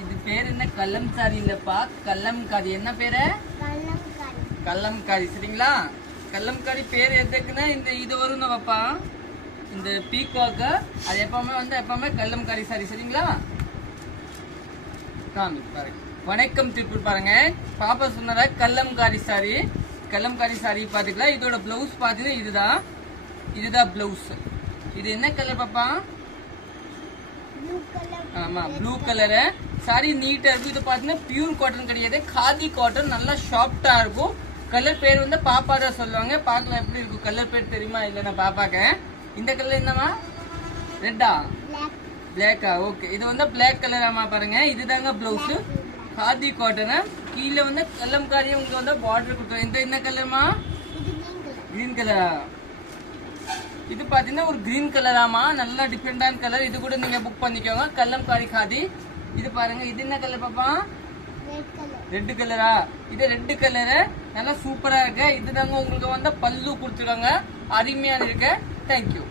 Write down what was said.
இது பேர் என்ன? கல்லம்சாரி இல்லப்பா, கல்லம்காரி. என்ன பேரு? கல்லம்காரி. சரிங்களா? கல்லம்காரி பேர் எதுக்குன்னா இந்த இது வரும் பாப்பா, இந்த பீகாக்க அது எப்பவுமே கல்லம்காரி சாரி. சரிங்களா? காமி பாருங்க. வணக்கம் திருப்பூர் பாருங்க. பாப்பா சொன்னதா கல்லம்காரி சாரி. கல்லம்காரி சாரி பாத்துக்கலாம். இதோட பிளவுஸ் பாத்தீங்கன்னா இதுதான் பிளவுஸ். இது என்ன கலர் பாப்பா? ஆமா, ப்ளூ கலரு. சாரி நீட்டா இருக்கும். இது பாத்தீங்கன்னா பியூர் காட்டன் கிடையாது, காதி காட்டன். நல்லா சாஃப்டா இருக்கும். கலர் பேர் பாப்பா தான் சொல்லுவாங்க. பாக்கலாம் எப்படி இருக்கும். கலர் பேர் தெரியுமா இல்லன்னா பாப்பாக்க? இந்த கலர் என்னமா? ரெட்டா? பிளாக்கா? ஓகே. இது பிளாக் கலர். ஆமா பாருங்க. இதுதாங்க பிளவுஸ். காதி காட்டன். கீழே கல்லம்காரி உங்களுக்கு பார்டர் கொடுத்துரும். இந்த என்ன கலர்மா? கிரீன் கலரா? இது பாத்தீங்கன்னா ஒரு கிரீன் கலராமா, நல்லா டிஃபரெண்டான கலர். இது கூட நீங்க புக் பண்ணிக்கோங்க. கல்லம்காரி காதி. இது பாருங்க. இது என்ன கலர் பாப்பா? ரெட் கலரா? இது ரெட் கலரு. நல்லா சூப்பரா இருக்கு. இதுதாங்க உங்களுக்கு பல்லு கொடுத்துருக்காங்க. அருமையான இருக்கு. தேங்க்யூ.